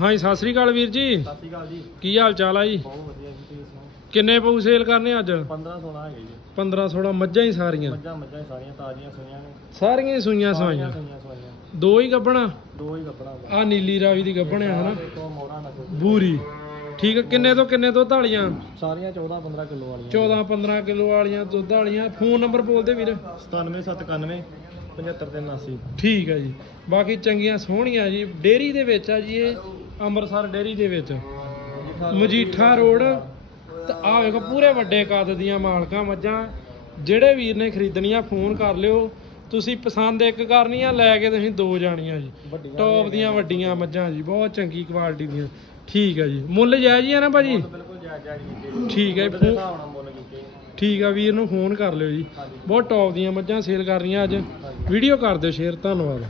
ਹਾਂਜੀ ਸਤਿ ਸ੍ਰੀ ਅਕਾਲ ਵੀਰ ਜੀ। ਸਤਿ ਸ਼੍ਰੀ ਅਕਾਲ ਜੀ। ਕੀ ਹਾਲ ਚਾਲ ਆ ਜੀ? ਬਹੁਤ ਵਧੀਆ ਜੀ ਤੁਸੀਂ ਸੁਣਾਓ? ਕਿੰਨੇ ਪਊ ਸੇਲ ਕਰਨੇ ਅੱਜ? 15 16 ਹੈਗੇ ਜੀ। 15 16 ਮੱਝਾਂ ਹੀ ਸਾਰੀਆਂ? ਮੱਝਾਂ ਮੱਝਾਂ ਸਾਰੀਆਂ ਤਾਜ਼ੀਆਂ ਸੁਈਆਂ ਨੇ। ਸਾਰੀਆਂ ਹੀ ਸੂਈਆਂ ਸਵਾਈਆਂ। ਸੁਈਆਂ ਦੋ ਹੀ ਗੱਬਣਾ ਦੋ ਹੀ ਕੱਪੜਾ ਆ ਨੀਲੀ ਰਾਵੀ ਦੀ ਗੱਬਣ ਆ ਹਨਾ? ਦੇਖੋ ਮੋਹਰਾਂ ਨਸਲ ਬੂਰੀ। ਠੀਕ ਆ ਕਿੰਨੇ ਤੋਂ ਕਿੰਨੇ ਦੁੱਧ ਵਾਲੀਆਂ? ਸਾਰੀਆਂ 14 15 ਕਿਲੋ ਵਾਲੀਆਂ 14 15 ਕਿਲੋ ਵਾਲੀਆਂ ਦੁੱਧ ਵਾਲੀਆਂ। ਫੋਨ ਨੰਬਰ ਬੋਲਦੇ ਵੀਰ। 97791 75379 ਠੀਕ ਆ ਜੀ। ਬਾਕੀ ਚੰਗੀਆਂ ਸੋਹਣੀਆਂ ਜੀ। ਡੇਰੀ ਦੇ ਵਿੱਚ ਆ ਜੀ ਇਹ। ਅੰਮ੍ਰਿਤਸਰ ਡੇਰੀ ਦੇ ਵਿੱਚ। ਮਜੀਠਾ ਰੋਡ। ਤੇ ਆ ਵੇਖੋ ਪੂਰੇ ਵੱਡੇ ਕੱਦ ਦੀਆਂ ਮਾਲਕਾਂ ਮੱਝਾਂ ਜਿਹੜੇ ਵੀਰ ਨੇ ਖਰੀਦਣੀਆਂ ਫੋਨ ਕਰ ਲਿਓ। ਤੁਸੀਂ ਪਸੰਦ ਇੱਕ ਕਰਨੀ ਆ ਲੈ ਕੇ ਤੁਸੀਂ ਦੋ ਜਾਣੀਆਂ ਜੀ। ਟੌਪ ਦੀਆਂ ਵੱਡੀਆਂ ਮੱਝਾਂ ਜੀ ਬਹੁਤ ਚੰਗੀ ਕੁਆਲਿਟੀ ਦੀਆਂ। ਠੀਕ ਆ ਜੀ। ਮੁੱਲ ਜਾਇਜ਼ ਹੀ ਆ ਨਾ ਭਾਜੀ? ਬਿਲਕੁਲ ਜਾਇਜ਼ ਠੀਕ ਹੈ ਠੀਕ ਆ ਵੀਰ ਨੂੰ ਫੋਨ ਕਰ ਲਿਓ ਜੀ। ਬਹੁਤ ਟੌਪ ਦੀਆਂ ਮੱਝਾਂ ਸੇਲ ਕਰ ਰਹੀਆਂ ਅੱਜ। ਵੀਡੀਓ ਕਰ ਦਿਓ ਸ਼ੇਅਰ ਧੰਨਵਾਦ।